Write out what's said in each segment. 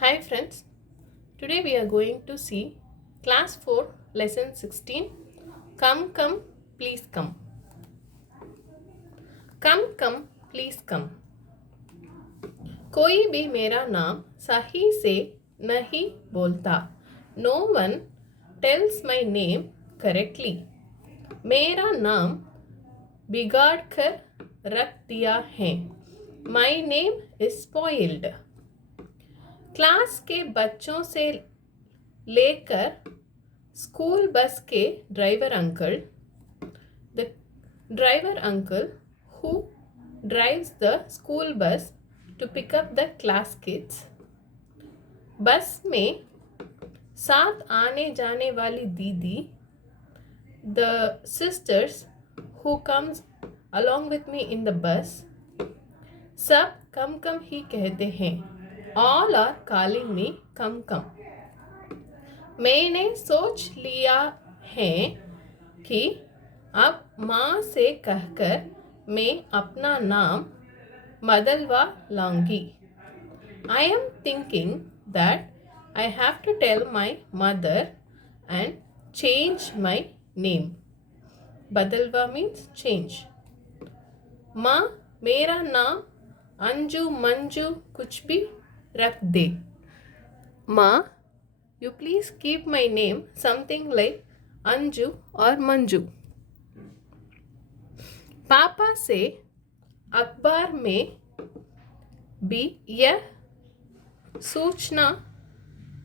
Hi friends, today we are going to see class 4 lesson 16. Come, please come. Come, please come. कोई भी मेरा नाम सही से नहीं बोलता. No one tells my name correctly. मेरा नाम बिगाड़ कर रख दिया है. My name is spoiled. Class के बच्चों से लेकर स्कूल बस के driver uncle, the driver uncle who drives the school bus to pick up the class kids, बस में साथ आने जाने वाली दीदी, the sisters who comes along with me in the bus, सब कम ही कहते हैं. All are calling me कम. मैंने सोच लिया है कि अब माँ से कहकर मैं अपना नाम बदलवा लाऊंगी. I am thinking that I have to tell my mother and change my name. बदलवा means change. माँ मेरा नाम अंजू मंजू कुछ भी रख दे. माँ, you please keep my name something like Anju और मंजू. पापा से अखबार में भी यह सूचना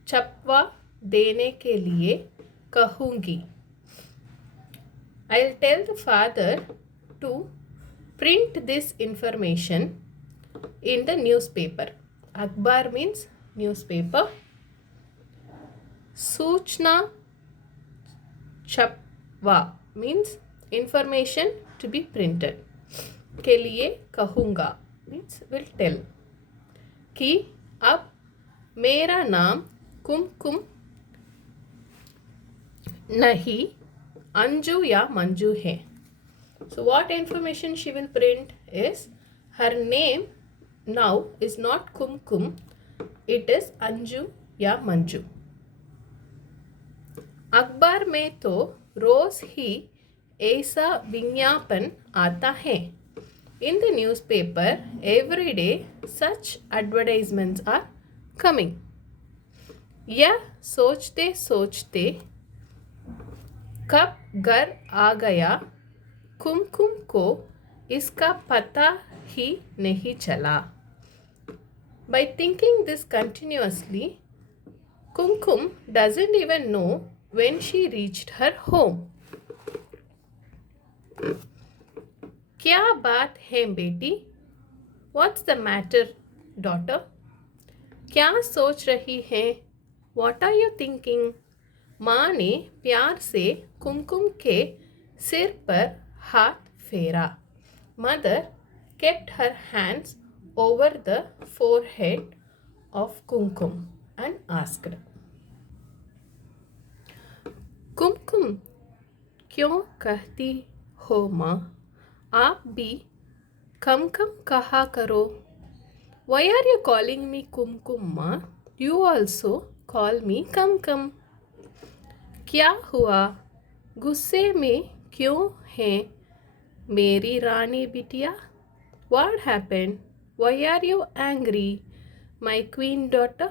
छपवा देने के लिए कहूँगी. I'll tell the father to print this information in the newspaper. अखबार means newspaper. सूचना छपवा means information to be printed. के लिए कहूँगा means will tell. कि अब मेरा नाम कुमकुम नहीं अंजू या मंजू है. So what information she will print is her name now is not Kumkum, it is Anju या मंजू. अखबार में तो रोज ही ऐसा विज्ञापन आता है. In the newspaper every day such advertisements are coming. यह सोचते सोचते कब घर आ गया कुमकुम को इसका पता ही नहीं चला. By thinking this continuously, Kumkum doesn't even know when she reached her home. क्या बात है बेटी? What's the matter, daughter? क्या सोच रही है? What are you thinking? माँ ने प्यार से कुमकुम के सिर पर हाथ फेरा. Mother kept her hands over the forehead of Kumkum and asked, कुमकुम क्यों कहती हो माँ? आप भी कम कहा करो. Why are you calling me कुमकुम माँ? You also call me कम. क्या हुआ? गुस्से में क्यों है मेरी रानी बिटिया? What happened? Why are you angry, my queen daughter?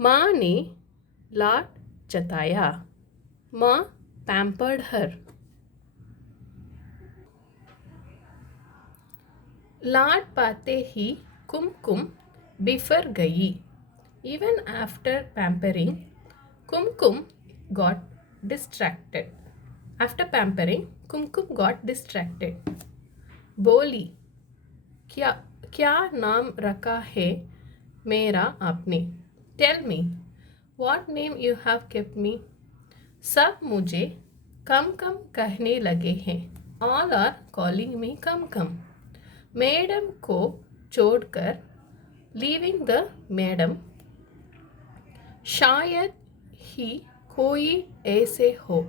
माँ ने लाड जताया. माँ pampered her. लाड पाते ही कुमकुम बिफर गई. Even after pampering, Kumkum got distracted. After pampering, Kumkum got distracted. बोली, क्या नाम रखा है मेरा आपने? Tell me, what name you have kept me? सब मुझे कम कहने लगे हैं. All are calling me come. Madam को छोड़कर leaving the मैडम. शायद ही कोई ऐसे हो.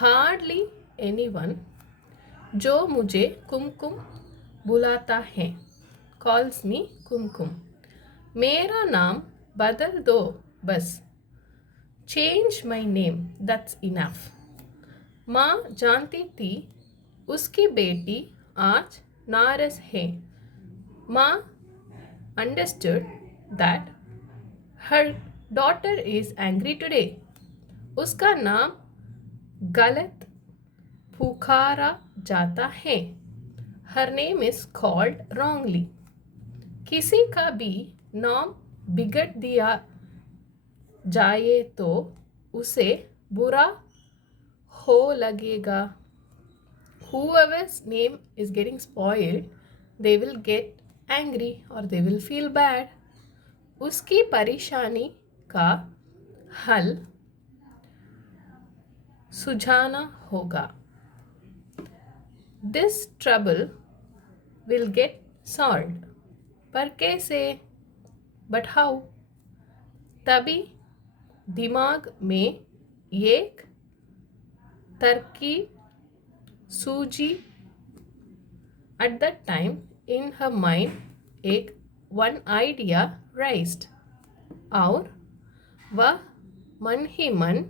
Hardly anyone जो मुझे कुमकुम बुलाता है. Calls me कुमकुम. मेरा नाम बदल दो बस. Change my name, that's enough. माँ जानती थी उसकी बेटी आज नाराज है. माँ understood that her daughter is angry today. उसका नाम गलत पुकारा जाता है. Her name is called wrongly. किसी का भी नाम बिगड़ दिया जाए तो उसे बुरा हो लगेगा. Whoever's name is getting spoiled, they will get angry or they will feel bad. उसकी परेशानी का हल सुझाना होगा. This trouble will get solved. पर कैसे? But how? तभी दिमाग में एक तरकीब सूझी. At that time, in her mind, एक one idea raised. और वह मन ही मन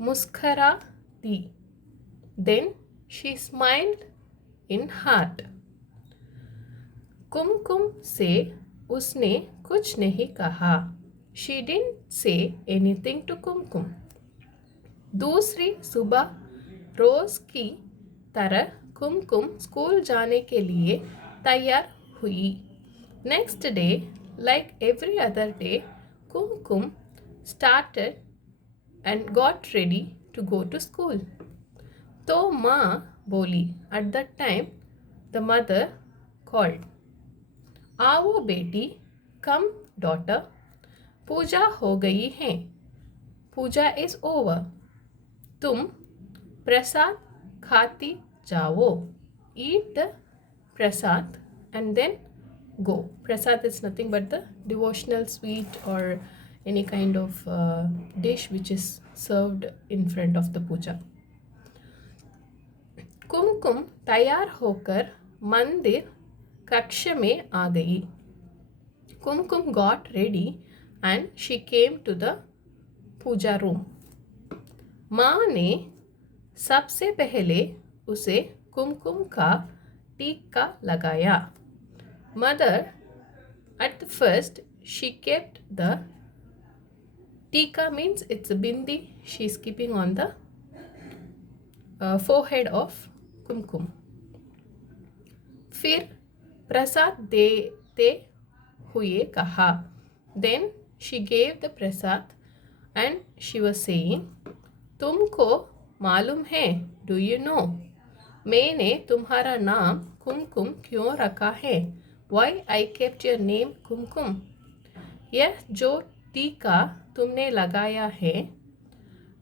मुस्करा दी. Then she smiled in heart. कुमकुम से उसने कुछ नहीं कहा. She didn't say anything to कुमकुम. दूसरी सुबह रोज की तरह कुमकुम स्कूल जाने के लिए तैयार हुई. Next day, like every other day, Kumkum started and got ready to go to school. तो माँ बोली. At that time, the mother called. आओ बेटी, come daughter, पूजा हो गई है. पूजा is over. तुम प्रसाद खाती जाओ. Eat the prasad and then go. Prasad is nothing but the devotional sweet or any kind of dish which is served in front of the puja. कुमकुम तैयार होकर मंदिर कक्ष में आ गई. कुमकुम got ready and she came to the puja room. माँ ने सबसे पहले उसे कुमकुम का टीका लगाया. Mother, at the first, she kept the tika means it's a bindi she is keeping on the forehead of कुमकुम. फिर प्रसाद देते हुए कहा. Then she gave the prasad and she was saying, तुमको मालूम है, do you know, मैंने तुम्हारा नाम कुमकुम क्यों रखा है? Why I kept your name कुमकुम? यह जो टीका तुमने लगाया है,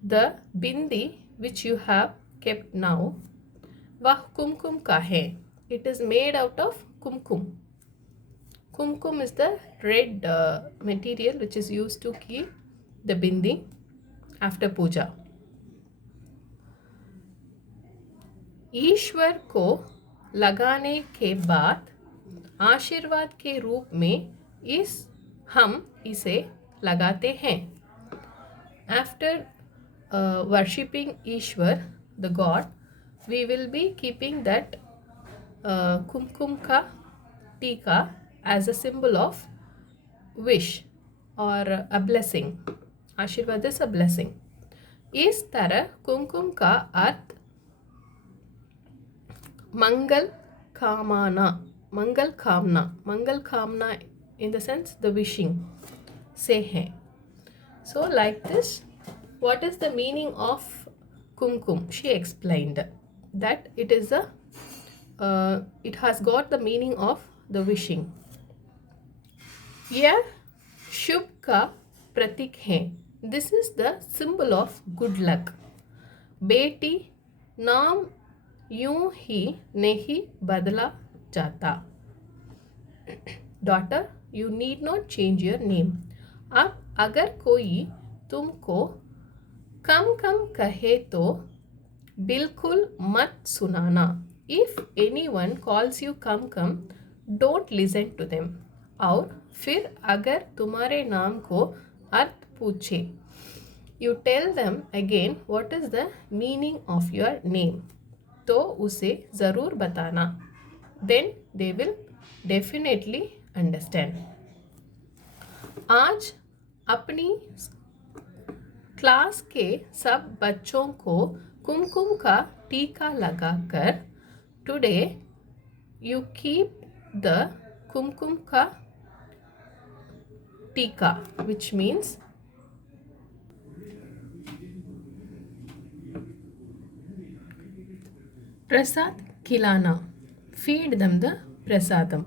the bindi which you have kept now, वह कुमकुम का है. It is made out of kumkum. Kumkum is the red material which is used to keep the bindi after puja. ईश्वर को लगाने के बाद आशीर्वाद के रूप में हम इसे लगाते हैं. After worshipping Ishwar, the God, we will be keeping that kumkum ka tika as a symbol of wish or a blessing. आशीर्वाद is a blessing. इस तरह कुमकुम का अर्थ मंगल कामना in the sense the wishing से है. So like this, what is the meaning of kumkum? She explained that it is it has got the meaning of the wishing. यह शुभ का प्रतीक है. This is the symbol of good luck. बेटी, नाम यूं ही नहीं बदला जाता. Daughter, you need not change your name. अब अगर कोई तुमको कम कहे तो बिल्कुल मत सुनाना. If anyone calls you come, don't listen to them. और फिर अगर तुम्हारे नाम को अर्थ पूछे, you tell them again what is the meaning of your name. तो उसे ज़रूर बताना, then they will definitely understand. आज अपनी क्लास के सब बच्चों को कुमकुम का टीका लगाकर, टुडे यू कीप द कुमकुम का टीका, विच मीन्स प्रसाद खिलाना, feed them the prasadam.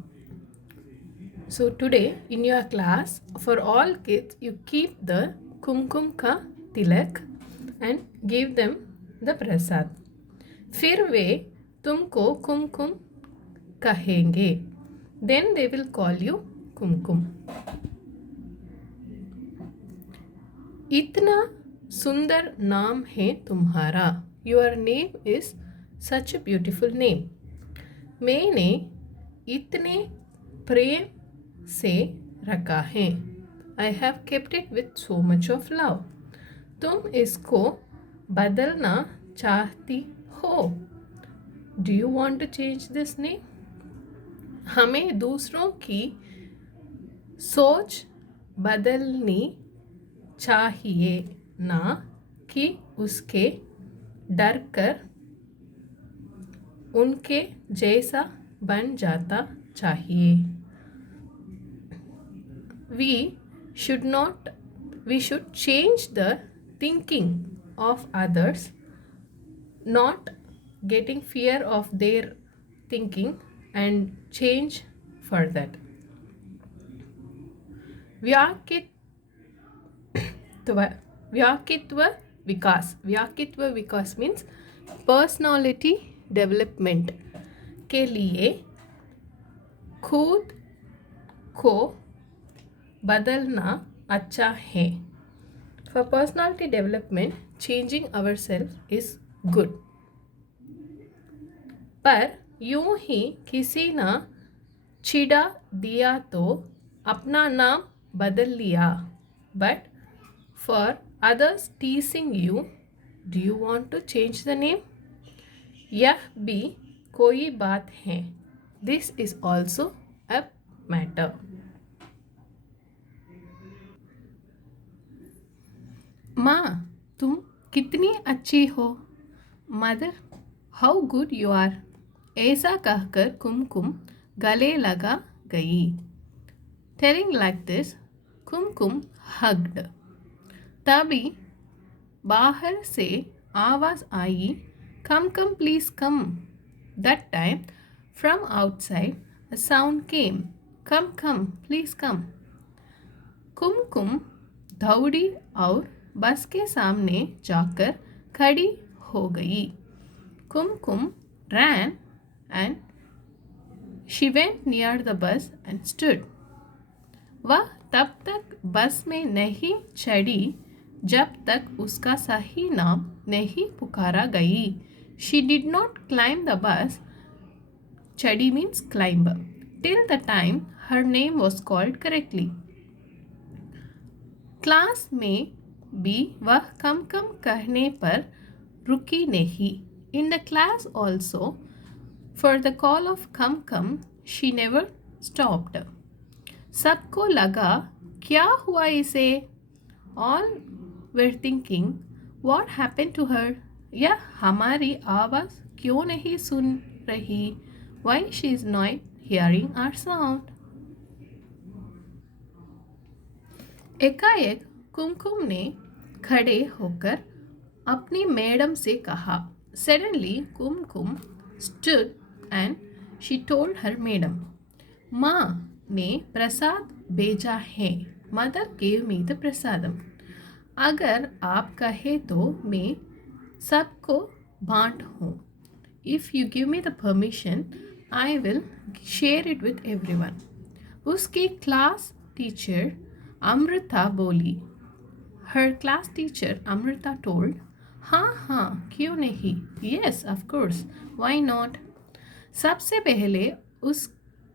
So today in your class, for all kids, you keep the kumkum ka tilak and give them the prasad. फिर वे तुमको कुमकुम कहेंगे, then they will call you कुमकुम। इतना सुंदर नाम है तुम्हारा, your name is such a beautiful name। मैंने इतने प्रेम से रखा है, I have kept it with so much of love। तुम इसको बदलना चाहती हो, Do you want to change this name? हमें दूसरों की सोच बदलनी चाहिए, ना कि उसके डर कर उनके जैसा बन जाता चाहिए। We should change the thinking of others, not getting fear of their thinking and change for that। व्याकित्व विकास means personality डेवलपमेंट के लिए खुद को बदलना अच्छा है। For personality development, changing ourselves is good। पर यूं ही किसी ना चिढ़ा दिया तो अपना नाम बदल लिया। But for others teasing you, do you want to change the name? यह भी कोई बात है, this is also a matter. माँ तुम कितनी अच्छी हो, mother how good you are. ऐसा कहकर कुमकुम गले लगा गई। Telling like this, Kumkum hugged. तभी बाहर से आवाज़ आई, Come, come, please come। That time, from outside, a sound came, Come, come, please come। कुमकुम दौड़ी और बस के सामने जाकर खड़ी हो गई। कुमकुम ran and she went near the bus and stood। वह तब तक बस में नहीं चढ़ी जब तक उसका सही नाम नहीं पुकारा गई। She did not climb the bus, chadi means climb, till the time her name was called correctly। Class में भी वह कम कम कहने पर रुकी नहीं। In the class also, for the call of come come, she never stopped। सबको लगा क्या हुआ इसे? All were thinking, what happened to her? यह हमारी आवाज़ क्यों नहीं सुन रही? Why she is not hearing our sound? एकाएक कुमकुम ने खड़े होकर अपनी मैडम से कहा। Suddenly Kumkum stood and she told her madam, माँ ने प्रसाद भेजा है। Mother gave me the prasadam। अगर आप कहे तो मैं सबको बांट हूँ। If you give me the permission, I will share it with everyone। उसकी क्लास टीचर अमृता बोली। Her class teacher Amrita told, हाँ हाँ क्यों नहीं, Yes of course, why not। सबसे पहले उस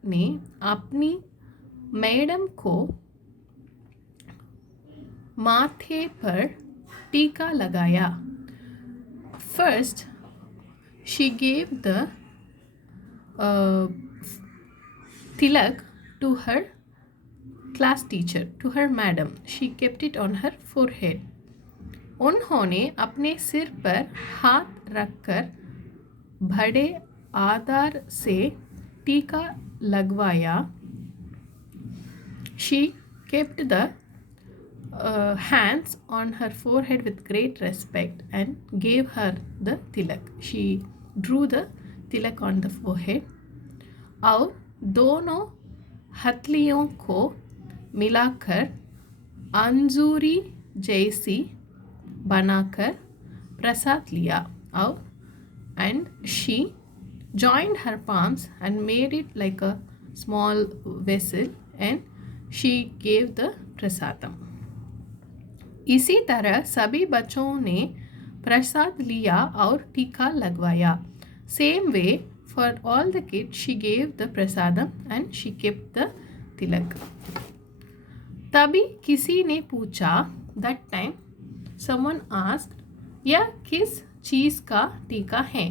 ने अपनी मैडम को माथे पर टीका लगाया. First, she gave the tilak to her class teacher, to her madam. She kept it on her forehead. उन्होंने अपने सिर पर हाथ रखकर बड़े आदर से टीका लगवाया. She kept the hands on her forehead with great respect and gave her the tilak. She drew the tilak on the forehead. और दोनों हथलियों को मिलाकर अंजूरी जैसी बनाकर प्रसाद लिया. और and she joined her palms and made it like a small vessel and she gave the prasadam. इसी तरह सभी बच्चों ने प्रसाद लिया और टीका लगवाया. Same way for all the kids she gave the prasadam and she kept the tilak. तभी किसी ने पूछा, that time someone asked, यह किस चीज़ का टीका है?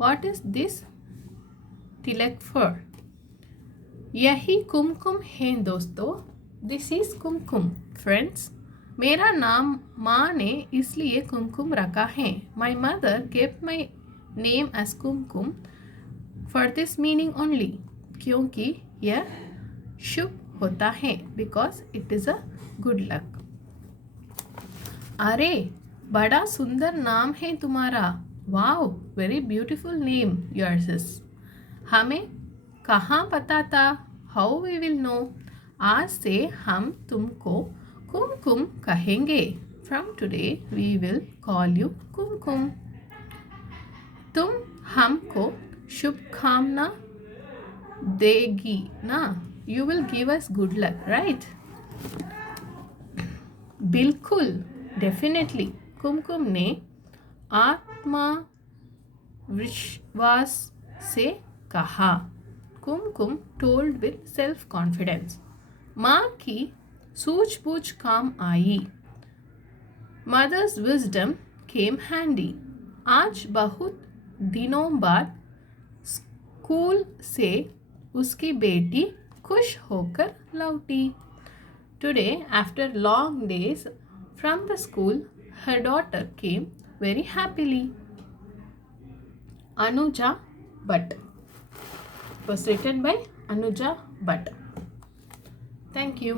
What is this tilak for? यही कुमकुम है दोस्तों. This is Kumkum friends. मेरा नाम माँ ने इसलिए कुमकुम रखा है. My mother kept my name as Kumkum for this meaning only. क्योंकि यह शुभ होता है. Because it is a good luck. अरे बड़ा सुंदर नाम है तुम्हारा. Wow very beautiful name yours is. हमें कहाँ पता था? How we will know? आज से हम तुमको कुमकुम कहेंगे. From today we will call you Kumkum. तुम हमको शुभकामना देगी ना? You will give us good luck right? बिल्कुल डेफिनेटली. कुमकुम ने आत्मविश्वास से कहा. Kumkum told with self confidence. माँ की सूझबूझ काम आई. Mother's wisdom came handy. आज बहुत दिनों बाद स्कूल से उसकी बेटी खुश होकर लौटी. Today, after long days from the school, her daughter came very happily. Anuja Bhatt. It was written by Anuja Bhatt. Thank you.